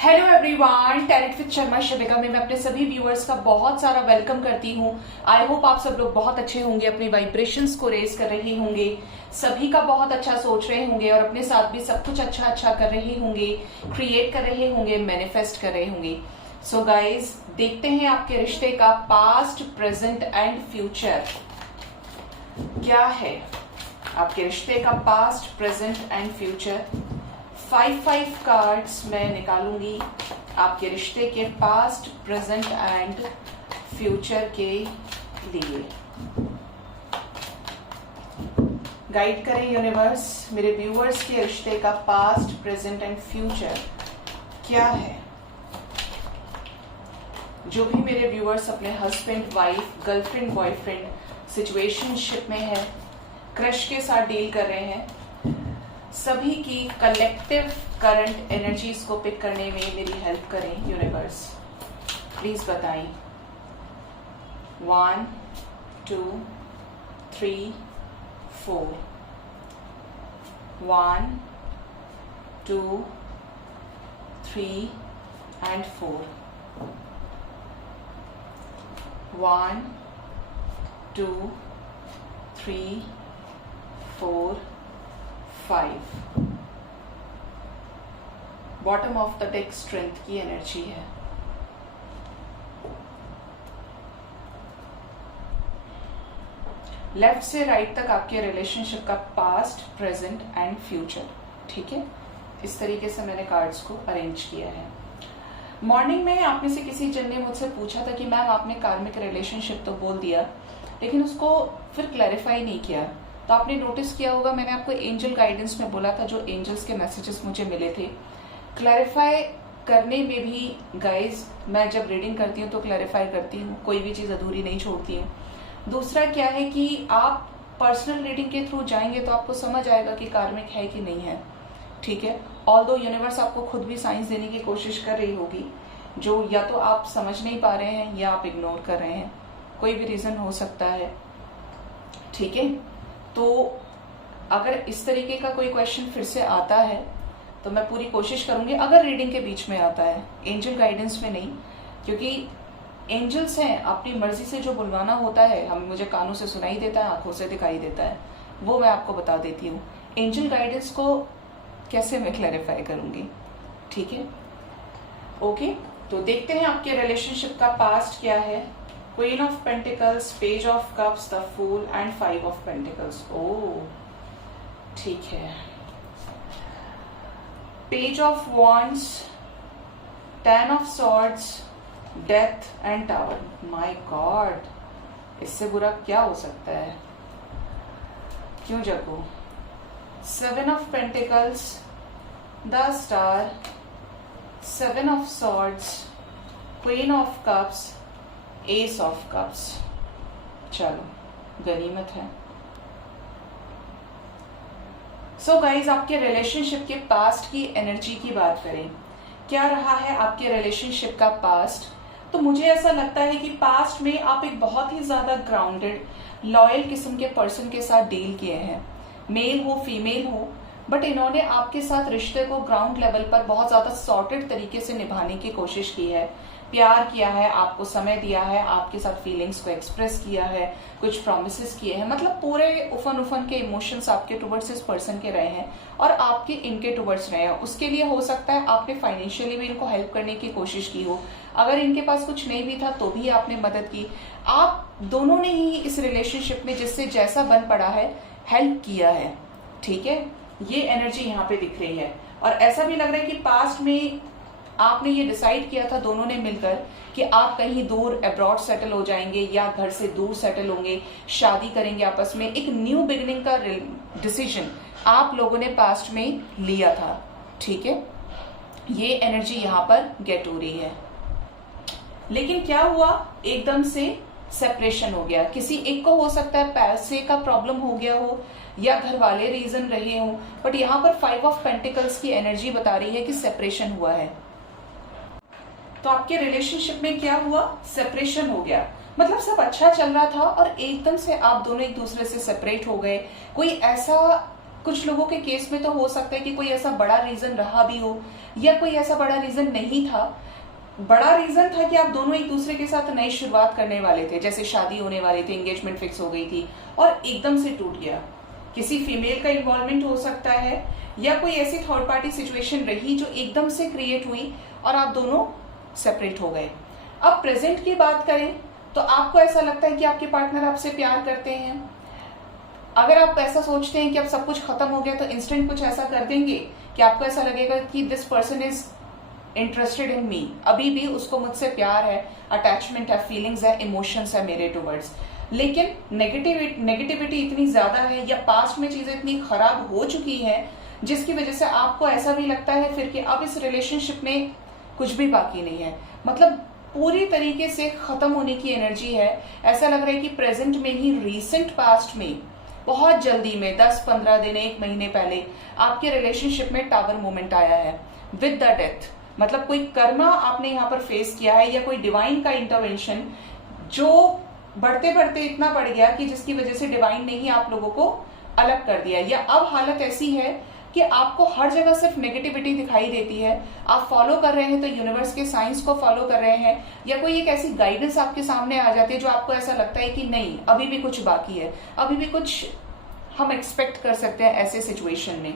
Hello everyone, talent with Sharma शबिका में मैं अपने सभी व्यूअर्स का बहुत सारा वेलकम करती हूँ। आई होप आप सब लोग बहुत अच्छे होंगे, अपने वाइब्रेशंस को रेज कर रहे होंगे, सभी का बहुत अच्छा सोच रहे होंगे और अपने साथ भी सब कुछ अच्छा कर रहे होंगे, क्रिएट कर रहे होंगे, मैनिफेस्ट कर रहे होंगे। सो गाइज, देखते हैं आपके रिश्ते का पास्ट, प्रेजेंट एंड फ्यूचर क्या है। आपके रिश्ते का past, present and future 5 cards मैं निकालूंगी आपके रिश्ते के पास्ट, प्रेजेंट एंड फ्यूचर के लिए। गाइड करें यूनिवर्स, मेरे व्यूअर्स के रिश्ते का पास्ट, प्रेजेंट एंड फ्यूचर क्या है। जो भी मेरे व्यूअर्स अपने husband, wife, girlfriend, boyfriend situationship में है, क्रश के साथ डील कर रहे हैं, सभी की कलेक्टिव करंट एनर्जीज को पिक करने में मेरी हेल्प करें यूनिवर्स। प्लीज बताएं। 1 2 3 4 1 2 3 and 4 1 2 3 4 5। Bottom of the deck strength की एनर्जी है। लेफ्ट से राइट तक आपके रिलेशनशिप का पास्ट, प्रेजेंट एंड फ्यूचर। ठीक है, इस तरीके से मैंने कार्ड्स को अरेंज किया है। मॉर्निंग में आप में से किसी जन ने मुझसे पूछा था कि मैम आपने कार्मिक रिलेशनशिप तो बोल दिया, लेकिन उसको फिर क्लैरिफाई नहीं किया। तो आपने नोटिस किया होगा, मैंने आपको एंजल गाइडेंस में बोला था, जो एंजल्स के मैसेजेस मुझे मिले थे, क्लैरिफाई करने में भी गाइज मैं जब रीडिंग करती हूँ तो क्लैरिफाई करती हूँ, कोई भी चीज अधूरी नहीं छोड़ती हूँ। दूसरा क्या है कि आप पर्सनल रीडिंग के थ्रू जाएंगे तो आपको समझ आएगा कि कार्मिक है कि नहीं है। ठीक है, ऑल्दो यूनिवर्स आपको खुद भी साइंस देने की कोशिश कर रही होगी, जो या तो आप समझ नहीं पा रहे हैं या आप इग्नोर कर रहे हैं, कोई भी रीजन हो सकता है। ठीक है, तो अगर इस तरीके का कोई क्वेश्चन फिर से आता है तो मैं पूरी कोशिश करूंगी, अगर रीडिंग के बीच में आता है, एंजल गाइडेंस में नहीं, क्योंकि एंजल्स हैं, अपनी मर्जी से जो बुलवाना होता है, हम मुझे कानों से सुनाई देता है, आंखों से दिखाई देता है, वो मैं आपको बता देती हूँ। एंजल गाइडेंस को कैसे मैं क्लैरिफाई करूंगी। ठीक है, ओके, तो देखते हैं आपके रिलेशनशिप का पास्ट क्या है। Queen of pentacles, page of cups, the fool and 5 of pentacles. Oh, ठीक है। Page of wands, 10 of swords, death and tower. My god, इससे बुरा क्या हो सकता है, क्यों जगो। 7 of pentacles, the star, 7 of swords, queen of cups, ace of cups. चलो, गनीमत है। सो गाइज, आपके रिलेशनशिप के पास्ट की एनर्जी की बात करें, क्या रहा है आपके रिलेशनशिप का पास्ट, तो मुझे ऐसा लगता है कि पास्ट में आप एक बहुत ही ज्यादा ग्राउंडेड, लॉयल किस्म के पर्सन के साथ डील किए हैं, मेल हो फीमेल हो, बट इन्होंने आपके साथ रिश्ते को ग्राउंड लेवल पर बहुत ज्यादा सॉर्टेड तरीके से निभाने की कोशिश की है, प्यार किया है, आपको समय दिया है, आपके साथ फीलिंग्स को एक्सप्रेस किया है, कुछ प्रॉमिसेस किए हैं, मतलब पूरे उफन के इमोशंस आपके टुवर्ड्स इस पर्सन के रहे हैं और आपके इनके टुवर्ड्स रहे हैं। उसके लिए हो सकता है आपने फाइनेंशियली भी इनको हेल्प करने की कोशिश की हो, अगर इनके पास कुछ नहीं भी था तो भी आपने मदद की। आप दोनों ने ही इस रिलेशनशिप में जिससे जैसा बन पड़ा है हेल्प किया है। ठीक है, ये एनर्जी यहाँ पे दिख रही है और ऐसा भी लग रहा है कि पास्ट में आपने ये डिसाइड किया था दोनों ने मिलकर कि आप कहीं दूर अब्रॉड सेटल हो जाएंगे या घर से दूर सेटल होंगे, शादी करेंगे आपस में, एक न्यू बिगिनिंग का डिसीजन आप लोगों ने पास्ट में लिया था। ठीक है, ये एनर्जी यहाँ पर गेट हो रही है। लेकिन क्या हुआ, एकदम से सेपरेशन हो गया। किसी एक को हो सकता है पैसे का प्रॉब्लम हो गया हो या घर वाले रीजन रहे हो, बट यहाँ पर 5 ऑफ पेंटिकल्स की एनर्जी बता रही है कि सेपरेशन हुआ है। तो आपके रिलेशनशिप में क्या हुआ, सेपरेशन हो गया। मतलब सब अच्छा चल रहा था और एकदम से आप दोनों एक दूसरे से सेपरेट हो गए। कोई ऐसा कुछ लोगों के केस में तो हो सकता है कि कोई ऐसा बड़ा रीजन रहा भी हो या कोई ऐसा बड़ा रीजन नहीं था। बड़ा रीजन था कि आप दोनों एक दूसरे के साथ नई शुरुआत करने वाले थे, जैसे शादी होने वाली थी, एंगेजमेंट फिक्स हो गई थी और एकदम से टूट गया। किसी फीमेल का इन्वॉल्वमेंट हो सकता है या कोई ऐसी थर्ड पार्टी सिचुएशन रही जो एकदम से क्रिएट हुई और आप दोनों सेपरेट हो गए। अब प्रेजेंट की बात करें तो आपको ऐसा लगता है कि आपके पार्टनर आपसे प्यार करते हैं। अगर आप ऐसा सोचते हैं कि अब सब कुछ खत्म हो गया तो इंस्टेंट कुछ ऐसा कर देंगे कि आपको ऐसा लगेगा कि this person is interested in me, अभी भी उसको मुझसे प्यार है, अटैचमेंट है, फीलिंग्स है, इमोशंस है मेरे टुवर्ड्स। लेकिन नेगेटिविटी इतनी ज्यादा है या पास्ट में चीजें इतनी खराब हो चुकी है जिसकी वजह से आपको ऐसा भी लगता है फिर कि अब इस रिलेशनशिप में कुछ भी बाकी नहीं है, मतलब पूरी तरीके से खत्म होने की एनर्जी है। ऐसा लग रहा है कि प्रेजेंट में ही, रीसेंट पास्ट में, बहुत जल्दी में 10-15 दिन, 1 महीने पहले आपके रिलेशनशिप में टावर मोमेंट आया है विद द डेथ। मतलब कोई कर्मा आपने यहाँ पर फेस किया है या कोई डिवाइन का इंटरवेंशन जो बढ़ते बढ़ते इतना बढ़ गया कि जिसकी वजह से डिवाइन ने ही आप लोगों को अलग कर दिया। या अब हालत ऐसी है कि आपको हर जगह सिर्फ नेगेटिविटी दिखाई देती है। आप फॉलो कर रहे हैं तो यूनिवर्स के साइंस को फॉलो कर रहे हैं या कोई एक ऐसी गाइडेंस आपके सामने आ जाती है जो आपको ऐसा लगता है कि नहीं, अभी भी कुछ बाकी है, अभी भी कुछ हम एक्सपेक्ट कर सकते हैं ऐसे सिचुएशन में।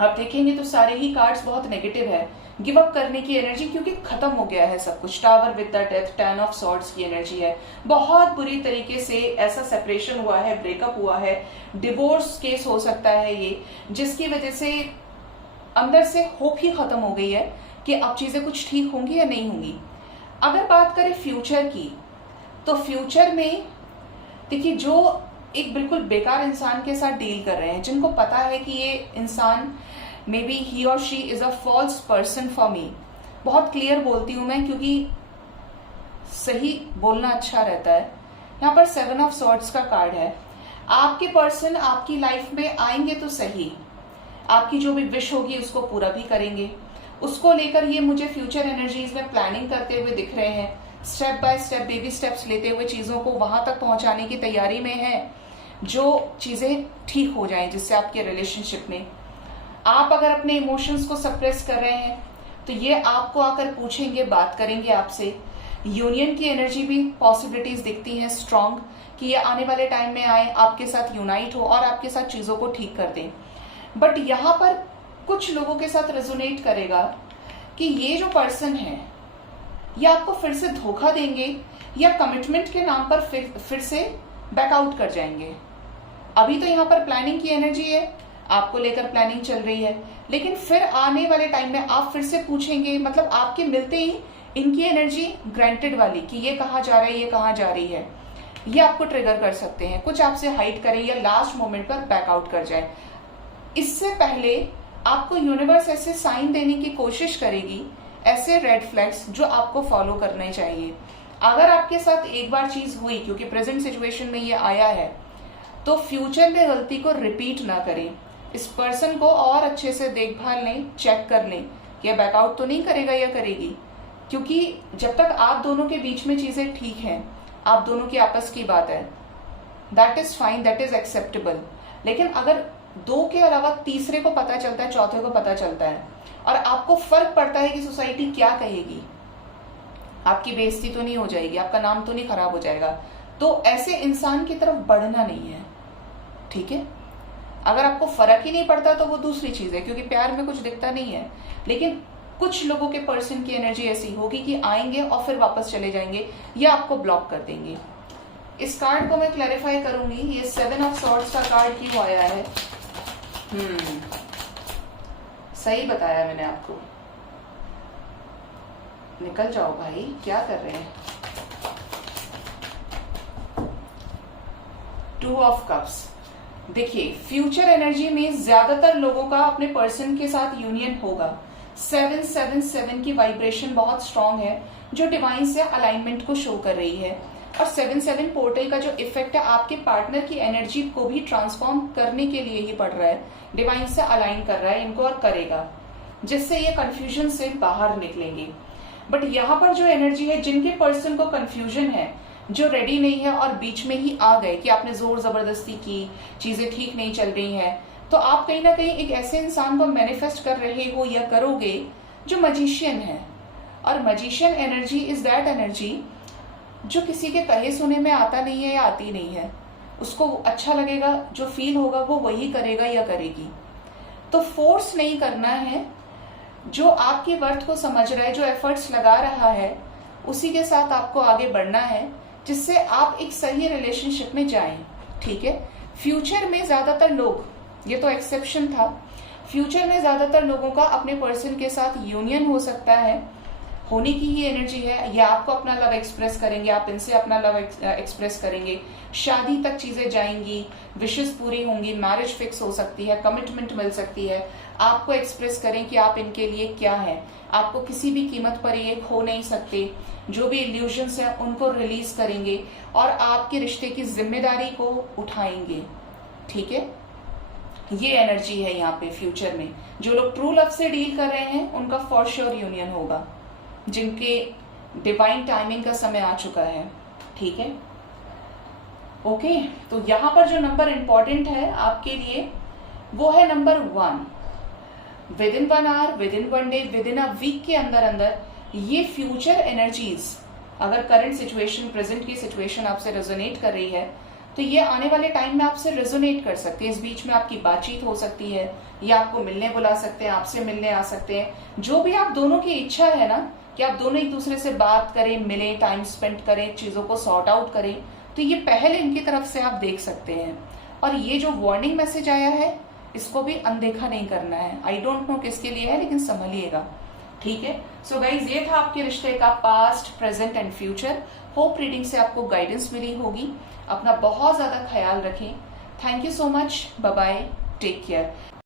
आप देखेंगे तो सारे ही कार्ड्स बहुत नेगेटिव है, गिव अप करने की एनर्जी, क्योंकि खत्म हो गया है सब कुछ। Tower with the death, 10 of swords की एनर्जी है। बहुत बुरी तरीके से ऐसा सेपरेशन हुआ है, ब्रेकअप हुआ है, डिवोर्स केस हो सकता है ये, जिसकी वजह से अंदर से होप ही खत्म हो गई है कि अब चीजें कुछ ठीक होंगी या नहीं होंगी। अगर बात करें फ्यूचर की तो फ्यूचर में देखिए, जो एक बिल्कुल बेकार इंसान के साथ डील कर रहे हैं, जिनको पता है कि ये इंसान मे बी ही और she is a false person for me, बहुत क्लियर बोलती हूं मैं क्योंकि सही बोलना अच्छा रहता है। यहाँ पर 7 ऑफ सॉर्ड्स का कार्ड है। आपके पर्सन आपकी लाइफ में आएंगे तो सही, आपकी जो भी विश होगी उसको पूरा भी करेंगे। उसको लेकर ये मुझे फ्यूचर एनर्जीज में प्लानिंग करते हुए दिख रहे हैं, step by step baby steps लेते हुए चीजों को वहां तक पहुंचाने की तैयारी में है जो चीजें ठीक हो जाएं, जिससे आपके रिलेशनशिप में आप अगर अपने इमोशंस को सप्रेस कर रहे हैं तो ये आपको आकर पूछेंगे, बात करेंगे आपसे। यूनियन की एनर्जी भी पॉसिबिलिटीज दिखती हैं स्ट्रांग कि ये आने वाले टाइम में आए, आपके साथ यूनाइट हो और आपके साथ चीजों को ठीक कर दें। बट यहाँ पर कुछ लोगों के साथ रेजोनेट करेगा कि ये जो पर्सन है ये आपको फिर से धोखा देंगे या कमिटमेंट के नाम पर फिर से बैकआउट कर जाएंगे। अभी तो यहाँ पर प्लानिंग की एनर्जी है, आपको लेकर प्लानिंग चल रही है, लेकिन फिर आने वाले टाइम में आप फिर से पूछेंगे, मतलब आपके मिलते ही इनकी एनर्जी ग्रांटेड वाली कि ये कहाँ जा रहा है, ये कहाँ जा रही है, ये आपको ट्रिगर कर सकते हैं, कुछ आपसे हाइड करें या लास्ट मोमेंट पर बैकआउट कर जाए। इससे पहले आपको यूनिवर्स ऐसे साइन देने की कोशिश करेगी, ऐसे रेड फ्लैग्स जो आपको फॉलो करने चाहिए। अगर आपके साथ एक बार चीज हुई, क्योंकि प्रेजेंट सिचुएशन में ये आया है, तो फ्यूचर में गलती को रिपीट ना करें। इस पर्सन को और अच्छे से देखभाल लें, चेक कर लें कि ये बैकआउट तो नहीं करेगा या करेगी, क्योंकि जब तक आप दोनों के बीच में चीजें ठीक हैं, आप दोनों की आपस की बात है, that is fine, that is acceptable. लेकिन अगर 2 के अलावा तीसरे को पता चलता है, चौथे को पता चलता है और आपको फर्क पड़ता है कि सोसाइटी क्या कहेगी, आपकी बेइज्जती तो नहीं हो जाएगी, आपका नाम तो नहीं खराब हो जाएगा, तो ऐसे इंसान की तरफ बढ़ना नहीं है, ठीक है। अगर आपको फर्क ही नहीं पड़ता तो वो दूसरी चीज है, क्योंकि प्यार में कुछ दिखता नहीं है। लेकिन कुछ लोगों के पर्सन की एनर्जी ऐसी होगी कि आएंगे और फिर वापस चले जाएंगे या आपको ब्लॉक कर देंगे। इस कार्ड को मैं क्लैरिफाई करूंगी, ये 7 ऑफ सॉर्ड्स का कार्ड क्यों आया है। सही बताया मैंने आपको, निकल जाओ भाई, क्या कर रहे हैं। 2 ऑफ कप्स, देखिए फ्यूचर एनर्जी में ज्यादातर लोगों का अपने पर्सन के साथ यूनियन होगा। 777 की वाइब्रेशन बहुत स्ट्रांग है जो डिवाइन से अलाइनमेंट को शो कर रही है, और 77 पोर्टल का जो इफेक्ट है आपके पार्टनर की एनर्जी को भी ट्रांसफॉर्म करने के लिए ही पड़ रहा है, डिवाइन से अलाइन कर रहा है इनको और करेगा, जिससे ये कंफ्यूजन से बाहर निकलेंगे। बट यहाँ पर जो एनर्जी है, जिनके पर्सन को कंफ्यूजन है, जो रेडी नहीं है और बीच में ही आ गए कि आपने जोर जबरदस्ती की, चीजें ठीक नहीं चल रही हैं, तो आप कहीं ना कहीं एक ऐसे इंसान को मैनिफेस्ट कर रहे हो या करोगे जो मजिशियन है। और magician energy is that energy जो किसी के कहे सुने में आता नहीं है या आती नहीं है। उसको अच्छा लगेगा, जो फील होगा वो वही करेगा या करेगी। तो फोर्स नहीं करना है, जो आपकी वर्थ को समझ रहा है, जो एफर्ट्स लगा रहा है, उसी के साथ आपको आगे बढ़ना है, जिससे आप एक सही रिलेशनशिप में जाएं। ठीक है। फ्यूचर में ज्यादातर लोग, ये तो एक्सेप्शन था, फ्यूचर में ज्यादातर लोगों का अपने पर्सन के साथ यूनियन हो सकता है, होने की ही एनर्जी है। या आपको अपना लव एक्सप्रेस करेंगे, आप इनसे अपना लव एक्सप्रेस करेंगे, शादी तक चीजें जाएंगी, विशेष पूरी होंगी, मैरिज फिक्स हो सकती है, कमिटमेंट मिल सकती है। आपको एक्सप्रेस करें कि आप इनके लिए क्या है, आपको किसी भी कीमत पर ये खो नहीं सकते। जो भी इल्यूजन्स हैं उनको रिलीज करेंगे और आपके रिश्ते की जिम्मेदारी को उठाएंगे। ठीक है। ये एनर्जी है यहाँ पे फ्यूचर में। जो लोग ट्रू लव से डील कर रहे हैं उनका फॉर श्योर यूनियन होगा, जिनके डिवाइन टाइमिंग का समय आ चुका है। ठीक है। ओके। तो यहां पर जो नंबर इंपॉर्टेंट है आपके लिए वो है number 1। Within 1 hour, within 1 day, within a week के अंदर अंदर ये फ्यूचर एनर्जीज, अगर करंट सिचुएशन, प्रेजेंट की सिचुएशन आपसे रेजोनेट कर रही है तो ये आने वाले टाइम में आपसे रेजोनेट कर सकते हैं। इस बीच में आपकी बातचीत हो सकती है, या आपको मिलने बुला सकते हैं, आपसे मिलने आ सकते हैं। जो भी आप दोनों की इच्छा है ना कि आप दोनों एक दूसरे से बात करें, मिलें, टाइम स्पेंड करें, चीजों को सॉर्ट आउट करें, तो ये पहले इनकी तरफ से आप देख सकते हैं। और ये जो वार्निंग मैसेज आया है इसको भी अनदेखा नहीं करना है। आई डोंट नो किसके लिए है, लेकिन संभलिएगा। ठीक है। सो गाइज, ये था आपके रिश्ते का past, present and future. Hope reading से आपको गाइडेंस मिली होगी। अपना बहुत ज्यादा ख्याल रखें। Thank you so much. Bye bye. Take care.